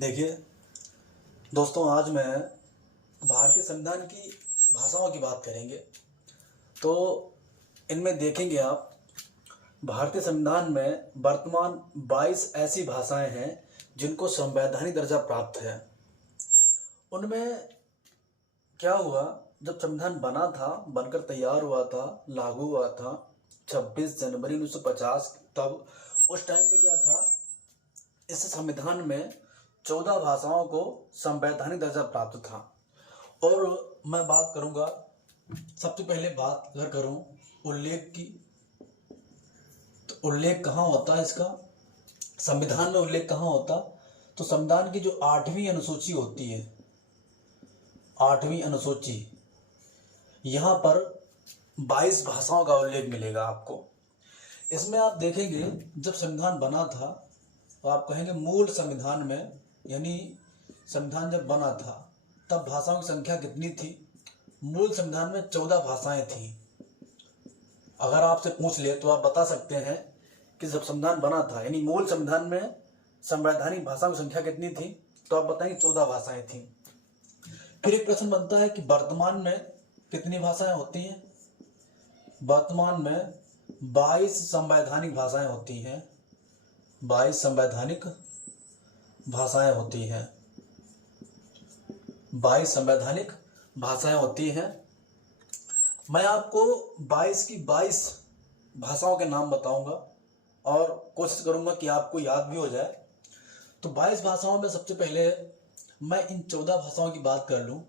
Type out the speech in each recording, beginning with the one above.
देखिए दोस्तों, आज मैं भारतीय संविधान की भाषाओं की बात करेंगे। तो इनमें देखेंगे आप, भारतीय संविधान में वर्तमान 22 ऐसी भाषाएं हैं जिनको संवैधानिक दर्जा प्राप्त है। उनमें क्या हुआ, जब संविधान बना था, बनकर तैयार हुआ था, लागू हुआ था 26 जनवरी 1950, तब उस टाइम पे क्या था, इस संविधान में 14 भाषाओं को संवैधानिक दर्जा प्राप्त था। और मैं बात करूंगा, सबसे पहले बात अगर करूं उल्लेख की, तो उल्लेख कहाँ होता है इसका, संविधान में उल्लेख कहाँ होता। तो संविधान की जो 8वीं अनुसूची होती है, 8वीं अनुसूची, यहाँ पर 22 भाषाओं का उल्लेख मिलेगा आपको। इसमें आप देखेंगे जब संविधान बना था तो आप कहेंगे मूल संविधान में, यानी संविधान जब बना था तब भाषाओं की संख्या कितनी थी। मूल संविधान में 14 भाषाएं थी। अगर आपसे पूछ ले तो आप बता सकते हैं कि जब संविधान बना था, यानी मूल संविधान में संवैधानिक भाषाओं की संख्या कितनी थी, तो आप बताएंगे 14 भाषाएं थी। फिर एक प्रश्न बनता है कि वर्तमान में कितनी भाषाएं होती हैं। वर्तमान में 22 संवैधानिक भाषाएं होती हैं। 22 संवैधानिक भाषाएं होती हैं। 22 संवैधानिक भाषाएं होती हैं। मैं आपको 22 की 22 भाषाओं के नाम बताऊंगा और कोशिश करूंगा कि आपको याद भी हो जाए। तो 22 भाषाओं में सबसे पहले मैं इन 14 भाषाओं की बात कर लूं,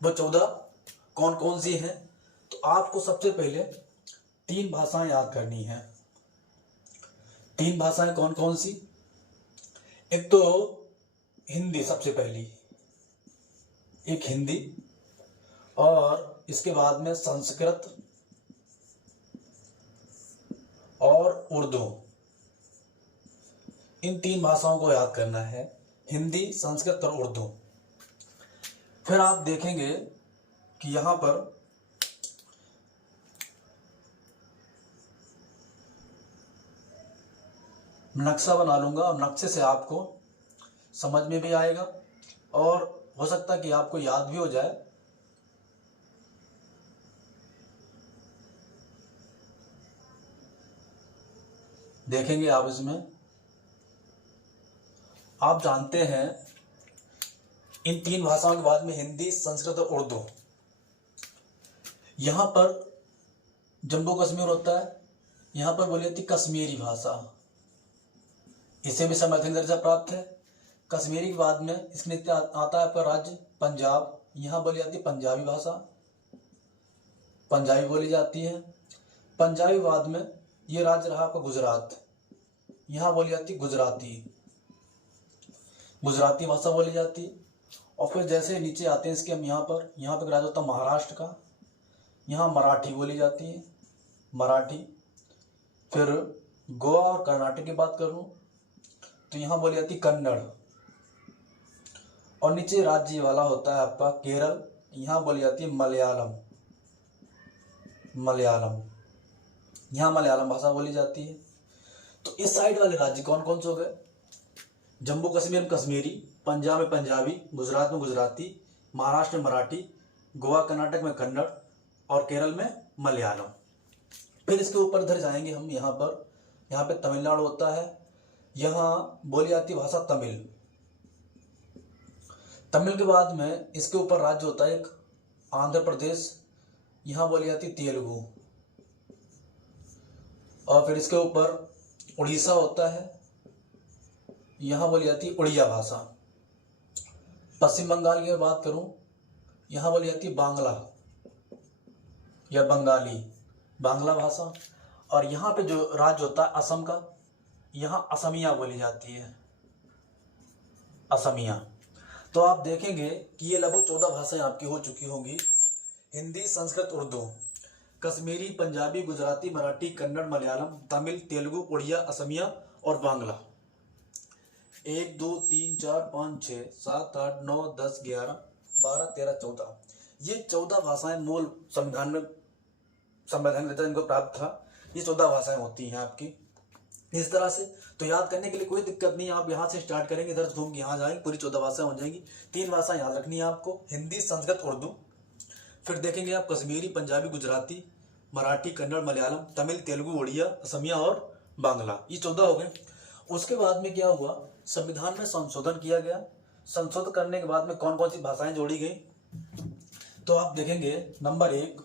वो 14 कौन कौन सी हैं। तो आपको सबसे पहले 3 भाषाएं याद करनी हैं। 3 भाषाएं कौन कौन सी। एक तो हिंदी, सबसे पहली एक हिंदी, और इसके बाद में संस्कृत और उर्दू। इन 3 भाषाओं को याद करना है, हिंदी, संस्कृत और उर्दू। फिर आप देखेंगे कि यहां पर नक्शा बना लूंगा और नक्शे से आपको समझ में भी आएगा और हो सकता है कि आपको याद भी हो जाए। देखेंगे आप, इसमें आप जानते हैं इन 3 भाषाओं के बाद में हिंदी, संस्कृत और उर्दू। यहां पर जम्मू कश्मीर होता है, यहां पर बोली जाती कश्मीरी भाषा, इसे भी संवैधानिक दर्जा प्राप्त है। कश्मीरी के बाद में इसके नीचे आता है आपका राज्य पंजाब, यहाँ बोली जाती है पंजाबी भाषा, पंजाबी बोली जाती है। पंजाबी बाद में ये राज्य रहा आपका गुजरात, यहाँ बोली जाती है गुजराती, गुजराती भाषा बोली जाती है। और फिर जैसे नीचे आते हैं इसके हम यहाँ पर राज्य होता है महाराष्ट्र का, यहाँ मराठी बोली जाती है, मराठी। फिर गोवा और कर्नाटक की बात करूँ तो यहाँ बोली जाती कन्नड़। और नीचे राज्य वाला होता है आपका केरल, यहाँ बोली जाती है मलयालम, मलयालम, यहाँ मलयालम भाषा बोली जाती है। तो इस साइड वाले राज्य कौन कौन से हो गए, जम्मू कश्मीर में कश्मीरी, पंजाब में पंजाबी, गुजरात में गुजराती, महाराष्ट्र में मराठी, गोवा कर्नाटक में कन्नड़ और केरल में मलयालम। फिर इसके ऊपर इधर जाएंगे हम, यहाँ पे तमिलनाडु होता है, यहाँ बोली जाती भाषा तमिल। तमिल के बाद में इसके ऊपर राज्य होता है एक आंध्र प्रदेश, यहाँ बोली जाती तेलुगु। और फिर इसके ऊपर उड़ीसा होता है, यहाँ बोली जाती उड़िया भाषा। पश्चिम बंगाल की बात करूँ, यहाँ बोली जाती बांग्ला या बंगाली, बांग्ला भाषा। और यहाँ पे जो राज्य होता है असम का, यहाँ असमिया बोली जाती है, असमिया। तो आप देखेंगे कि ये लगभग 14 भाषाएं आपकी हो चुकी होंगी, हिंदी, संस्कृत, उर्दू, कश्मीरी, पंजाबी, गुजराती, मराठी, कन्नड़, मलयालम, तमिल, तेलुगु, उड़िया, असमिया और बांग्ला। 1 2 3 4 5 6 7 8 9 10 11 12 13 14, ये 14 भाषाएं मूल संविधान में संवैधानिक दर्जा इनको प्राप्त था। ये 14 भाषाएं होती हैं आपकी। इस तरह से तो याद करने के लिए कोई दिक्कत नहीं, आप यहाँ से स्टार्ट करेंगे, इधर से घूम के यहाँ जाएंगे, पूरी 14 भाषाएं हो जाएंगी। 3 भाषा याद रखनी है आपको, हिंदी, संस्कृत, उर्दू। फिर देखेंगे आप कश्मीरी, पंजाबी, गुजराती, मराठी, कन्नड़, मलयालम, तमिल, तेलुगु, उड़िया, असमिया और बांग्ला। ये 14 हो गए। उसके बाद में क्या हुआ, संविधान में संशोधन किया गया। संशोधन करने के बाद में कौन कौन सी भाषाएं जोड़ी गई, तो आप देखेंगे नंबर 1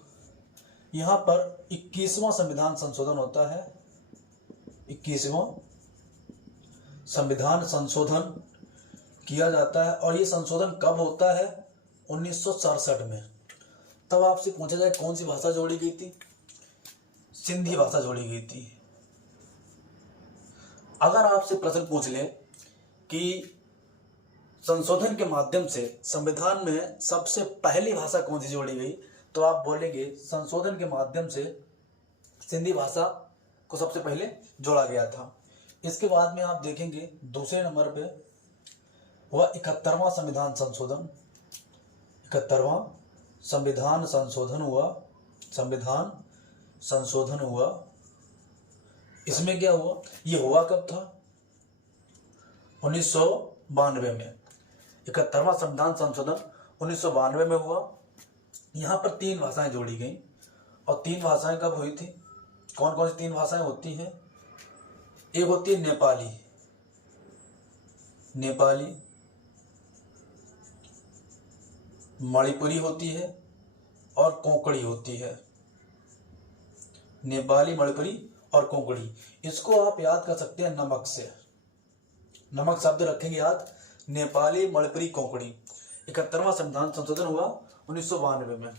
यहाँ पर 21वां संविधान संशोधन होता है। 21वां संविधान संशोधन किया जाता है। और ये संशोधन कब होता है, 1967 में। तब आपसे पूछा जाए कौन सी भाषा जोड़ी गई थी, सिंधी भाषा जोड़ी गई थी। अगर आपसे प्रश्न पूछ ले कि संशोधन के माध्यम से संविधान में सबसे पहली भाषा कौन सी जोड़ी गई, तो आप बोलेंगे संशोधन के माध्यम से सिंधी भाषा को सबसे पहले जोड़ा गया था। इसके बाद में आप देखेंगे दूसरे नंबर पे हुआ 71वां संविधान संशोधन। 71वां संविधान संशोधन हुआ, संविधान संशोधन हुआ। इसमें क्या हुआ, ये हुआ कब था, 1992 में। 71वां संविधान संशोधन 1992 में हुआ। यहाँ पर 3 भाषाएं जोड़ी गई। और 3 भाषाएं कब हुई थी, कौन कौन सी 3 भाषाएं होती हैं, एक होती है नेपाली, नेपाली, मणिपुरी होती है और कोंकणी होती है। नेपाली, मणिपुरी और कोंकणी। इसको आप याद कर सकते हैं नमक से, नमक शब्द रखेंगे याद, नेपाली, मणिपुरी, कोंकणी। 71वां संविधान संशोधन हुआ 1992 में।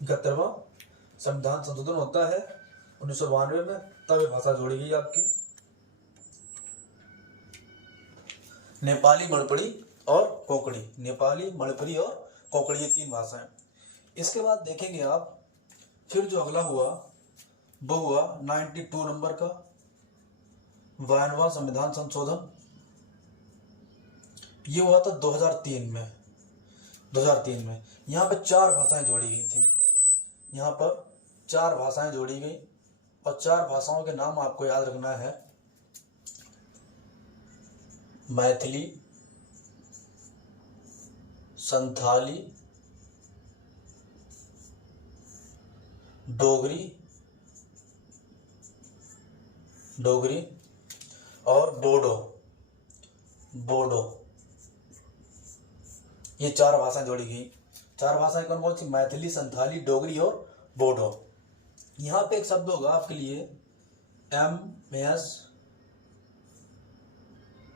71वां संविधान संशोधन होता है 1992 में, तब ये भाषा जोड़ी गई आपकी, नेपाली, मणिपुरी और कोंकणी। नेपाली, मणिपुरी और कोंकणी, ये 3 भाषाएं। इसके बाद देखेंगे आप फिर जो अगला हुआ वो हुआ 92 नंबर का 52वां संविधान संशोधन। ये हुआ था 2003 में। 2003 में यहाँ पर 4 भाषाएं जोड़ी गई थी। यहाँ पर 4 भाषाएं जोड़ी गई और 4 भाषाओं के नाम आपको याद रखना है, मैथिली, संथाली, डोगरी और बोडो। ये 4 भाषाएं जोड़ी गई। 4 भाषाएं कौन कौन सी, मैथिली, संथाली, डोगरी और बोडो। यहाँ पे एक शब्द होगा आपके लिए, MS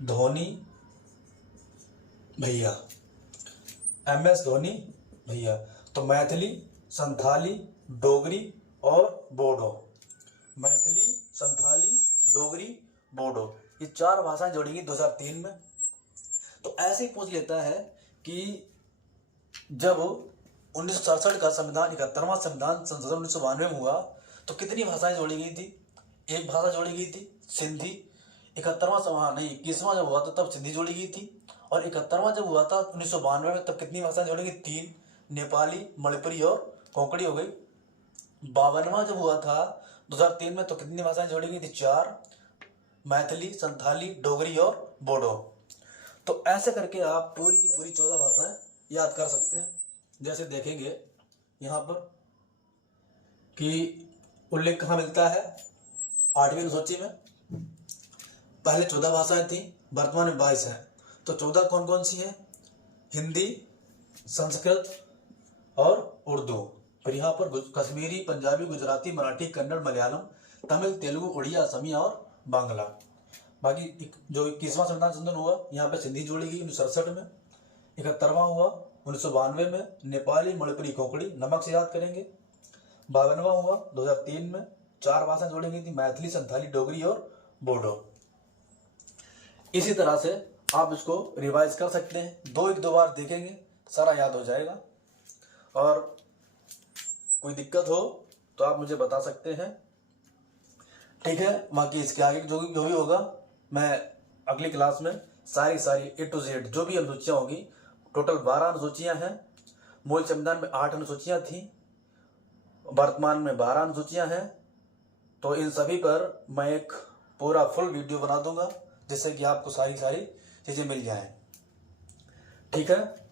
धोनी भैया, MS धोनी भैया। तो मैथिली, संथाली, डोगरी और बोडो। मैथिली, संथाली, डोगरी, बोडो, ये 4 भाषाएं जोड़ी गई 2003 में। तो ऐसे ही पूछ लेता है कि जब 1967 का संविधान 71वां संविधान संशोधन 1992 में हुआ तो कितनी भाषाएं जोड़ी गई थी, एक भाषा जोड़ी गई थी, सिंधी। 21वां जब हुआ था तब सिंधी जोड़ी गई थी। और 71वां जब हुआ था 1992 में, तब कितनी भाषाएं जोड़ी गई, 3, नेपाली, मणिपुरी और कोंकणी हो गई। 52वां जब हुआ था 2003 में, तो कितनी भाषाएं जोड़ी गई थी, 4, मैथिली, संथाली, डोगरी और बोडो। तो ऐसे करके आप पूरी की पूरी 14 भाषाएं याद कर सकते हैं। जैसे देखेंगे यहाँ पर कि उल्लेख कहाँ मिलता है, 8वीं अनुसूची में। पहले 14 भाषाएं थी, वर्तमान में 22 है। तो 14 कौन कौन सी है, हिंदी, संस्कृत और उर्दू। फिर यहाँ पर कश्मीरी, पंजाबी, गुजराती, मराठी, कन्नड़, मलयालम, तमिल, तेलुगु, उड़िया, असमिया और बांग्ला। बाकी जो 21वां संविधान संशोधन हुआ यहाँ पे सिंधी जोड़ी गई 1967 में। 71वां हुआ 1992 में, नेपाली, मणिपुरी, कोंकणी, नमक से याद करेंगे। 52वां हुआ 2003 में, 4 भाषा जोड़ी गई थी, मैथिली, संथाली, डोगरी और बोडो। इसी तरह से आप इसको रिवाइज कर सकते हैं, 2 बार देखेंगे सारा याद हो जाएगा। और कोई दिक्कत हो तो आप मुझे बता सकते हैं, ठीक है। बाकी इसके आगे जो भी होगा मैं अगली क्लास में सारी A to Z जो भी अनुसूचियाँ होगी, टोटल 12 अनुसूचियाँ हैं। मूल संविधान में 8 अनुसूचियाँ थी, वर्तमान में 12 अनुसूचियाँ हैं। तो इन सभी पर मैं एक पूरा फुल वीडियो बना दूंगा जिससे कि आपको सारी चीज़ें मिल जाएं। ठीक है।